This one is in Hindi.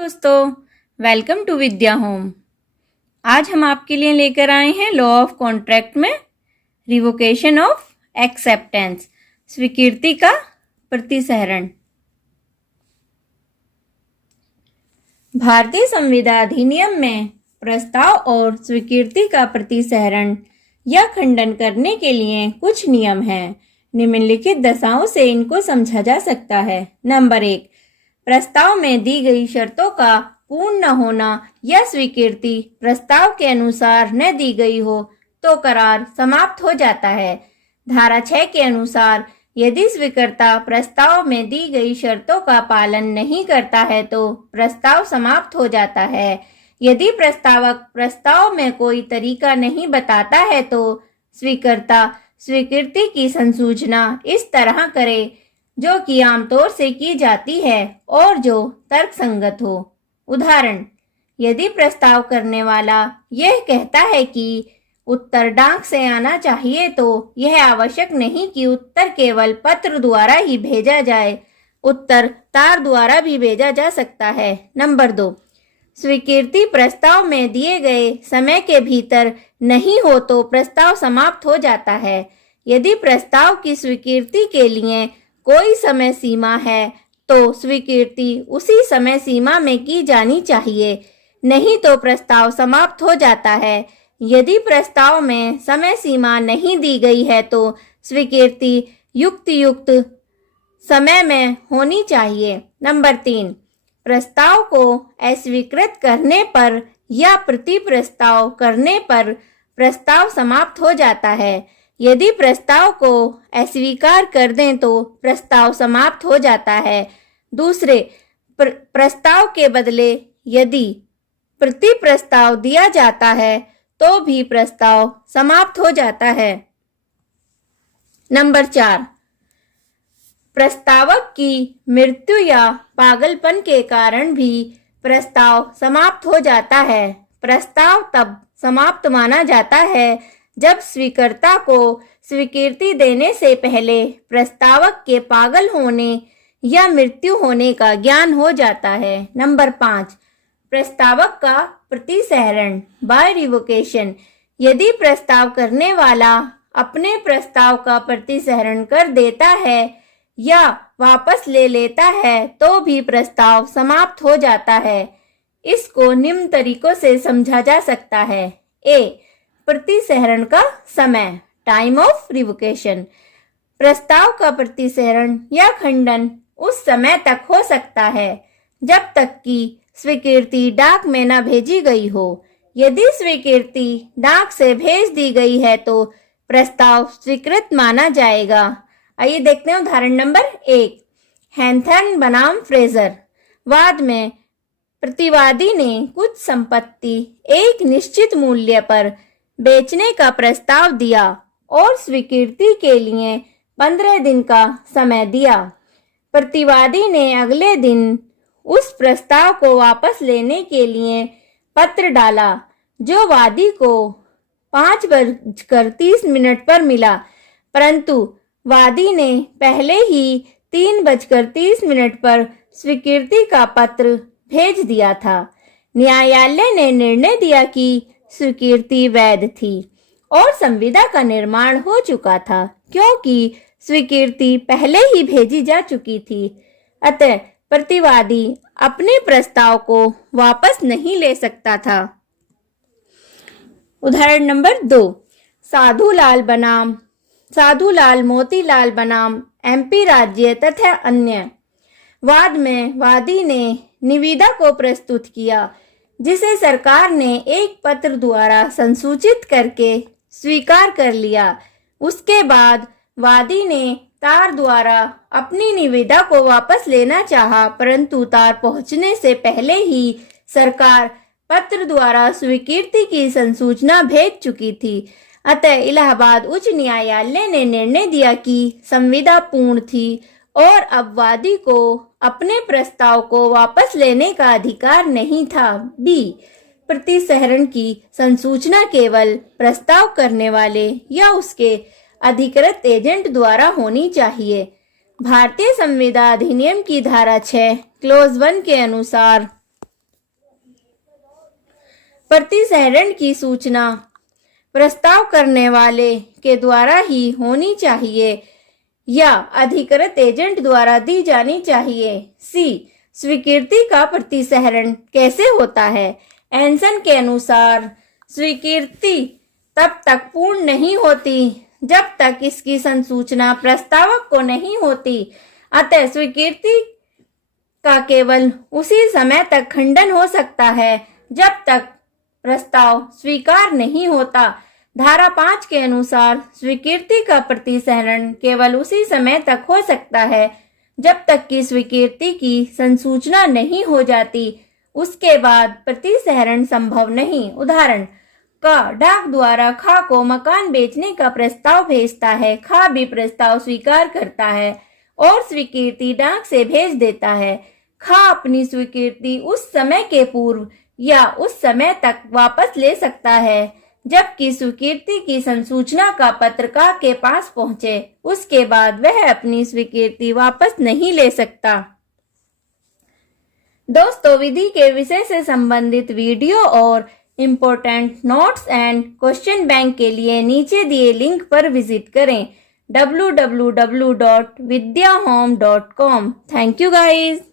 दोस्तों, वेलकम टू विद्या होम। आज हम आपके लिए लेकर आए हैं लॉ ऑफ कॉन्ट्रैक्ट में रिवोकेशन ऑफ एक्सेप्टेंस, स्वीकृति का प्रतिसहरण। भारतीय संविदा अधिनियम में प्रस्ताव और स्वीकृति का प्रतिसहरण या खंडन करने के लिए कुछ नियम हैं। निम्नलिखित दशाओं से इनको समझा जा सकता है। नंबर 1, प्रस्ताव में दी गई शर्तों का पूर्ण न होना या स्वीकृति प्रस्ताव के अनुसार न दी गई हो तो करार समाप्त हो जाता है। धारा 6 के अनुसार यदि स्वीकर्ता प्रस्ताव में दी गई शर्तों का पालन नहीं करता है तो प्रस्ताव समाप्त हो जाता है। यदि प्रस्तावक प्रस्ताव में कोई तरीका नहीं बताता है तो स्वीकर्ता स्वीकृति की संसूचना इस तरह करे जो कि आमतौर से की जाती है और जो तर्कसंगत हो। उदाहरण, यदि प्रस्ताव करने वाला यह कहता है कि उत्तर डाक से आना चाहिए तो यह आवश्यक नहीं कि उत्तर केवल पत्र द्वारा ही भेजा जाए, उत्तर तार द्वारा भी भेजा जा सकता है। नंबर 2, स्वीकृति प्रस्ताव में दिए गए समय के भीतर नहीं हो तो प्रस्ताव समाप्त हो जाता है। यदि प्रस्ताव की स्वीकृति के लिए कोई समय सीमा है तो स्वीकृति उसी समय सीमा में की जानी चाहिए, नहीं तो प्रस्ताव समाप्त हो जाता है। यदि प्रस्ताव में समय सीमा नहीं दी गई है तो स्वीकृति युक्त समय में होनी चाहिए। नंबर 3, प्रस्ताव को अस्वीकृत करने पर या प्रति प्रस्ताव करने पर प्रस्ताव समाप्त हो जाता है। यदि प्रस्ताव को अस्वीकार कर दें तो प्रस्ताव समाप्त हो जाता है। दूसरे, प्रस्ताव के बदले यदि प्रति प्रस्ताव दिया जाता है तो भी प्रस्ताव समाप्त हो जाता है। नंबर 4, प्रस्तावक की मृत्यु या पागलपन के कारण भी प्रस्ताव समाप्त हो जाता है। प्रस्ताव तब समाप्त माना जाता है जब स्वीकर्ता को स्वीकृति देने से पहले प्रस्तावक के पागल होने या मृत्यु होने का ज्ञान हो जाता है। नंबर 5, प्रस्तावक का प्रतिसहरण बाय रिवोकेशन। यदि प्रस्ताव करने वाला अपने प्रस्ताव का प्रतिसहरण कर देता है या वापस ले लेता है तो भी प्रस्ताव समाप्त हो जाता है। इसको निम्न तरीकों से समझा जा सकता है। ए, प्रतिसहरण का समय, टाइम ऑफ रिवोकेशन। प्रस्ताव का प्रतिसहरण या खंडन उस समय तक हो सकता है जब तक कि स्वीकृति डाक में न भेजी गई हो। यदि स्वीकृति डाक से भेज दी गई है तो प्रस्ताव स्वीकृत माना जाएगा। आइए देखते हैं उदाहरण नंबर 1, हैंथन बनाम फ्रेजर। वाद में प्रतिवादी ने कुछ संपत्ति एक निश्चित मूल्य पर बेचने का प्रस्ताव दिया और स्वीकृति के लिए 15 दिन का समय दिया। प्रतिवादी ने अगले दिन उस प्रस्ताव को वापस लेने के लिए पत्र डाला जो वादी को 5:30 पर मिला, परंतु वादी ने पहले ही 3:30 पर स्वीकृति का पत्र भेज दिया था। न्यायालय ने निर्णय दिया कि स्वीकृति वैध थी और संविदा का निर्माण हो चुका था क्योंकि स्वीकृति पहले ही भेजी जा चुकी थी। अतः प्रतिवादी अपने प्रस्ताव को वापस नहीं ले सकता था। उदाहरण नंबर 2, साधुलाल मोतीलाल बनाम एमपी राज्य तथा अन्य। वाद में वादी ने निविदा को प्रस्तुत किया जिसे सरकार ने एक पत्र द्वारा संसूचित करके स्वीकार कर लिया। उसके बाद वादी ने तार द्वारा अपनी निविदा को वापस लेना चाहा, परंतु तार पहुंचने से पहले ही सरकार पत्र द्वारा स्वीकृति की संसूचना भेज चुकी थी। अतः इलाहाबाद उच्च न्यायालय ने निर्णय दिया कि संविदा पूर्ण थी और अब वादी को अपने प्रस्ताव को वापस लेने का अधिकार नहीं था। बी, प्रतिसहरण की संसूचना केवल प्रस्ताव करने वाले या उसके अधिकृत एजेंट द्वारा होनी चाहिए। भारतीय संविदा अधिनियम की धारा 6 क्लोज 1 के अनुसार प्रतिसहरण की सूचना प्रस्ताव करने वाले के द्वारा ही होनी चाहिए या अधिकृत एजेंट द्वारा दी जानी चाहिए। सी, स्वीकृति का प्रतिसहरण कैसे होता है? एंसन के अनुसार स्वीकृति तब तक पूर्ण नहीं होती जब तक इसकी संसूचना प्रस्तावक को नहीं होती। अतः स्वीकृति का केवल उसी समय तक खंडन हो सकता है जब तक प्रस्ताव स्वीकार नहीं होता। धारा 5 के अनुसार स्वीकृति का प्रतिसहरण केवल उसी समय तक हो सकता है जब तक कि स्वीकृति की संसूचना नहीं हो जाती, उसके बाद प्रतिसहरण संभव नहीं। उदाहरण: क डाक द्वारा ख को मकान बेचने का प्रस्ताव भेजता है। ख भी प्रस्ताव स्वीकार करता है और स्वीकृति डाक से भेज देता है। ख अपनी स्वीकृति उस समय के पूर्व या उस समय तक वापस ले सकता है जबकि स्वीकृति की संसूचना का पत्र क के पास पहुंचे। उसके बाद वह अपनी स्वीकृति वापस नहीं ले सकता। दोस्तों, विधि के विषय से संबंधित वीडियो और important notes and question bank के लिए नीचे दिए लिंक पर विजिट करें www.vidyahome.com। Thank you guys.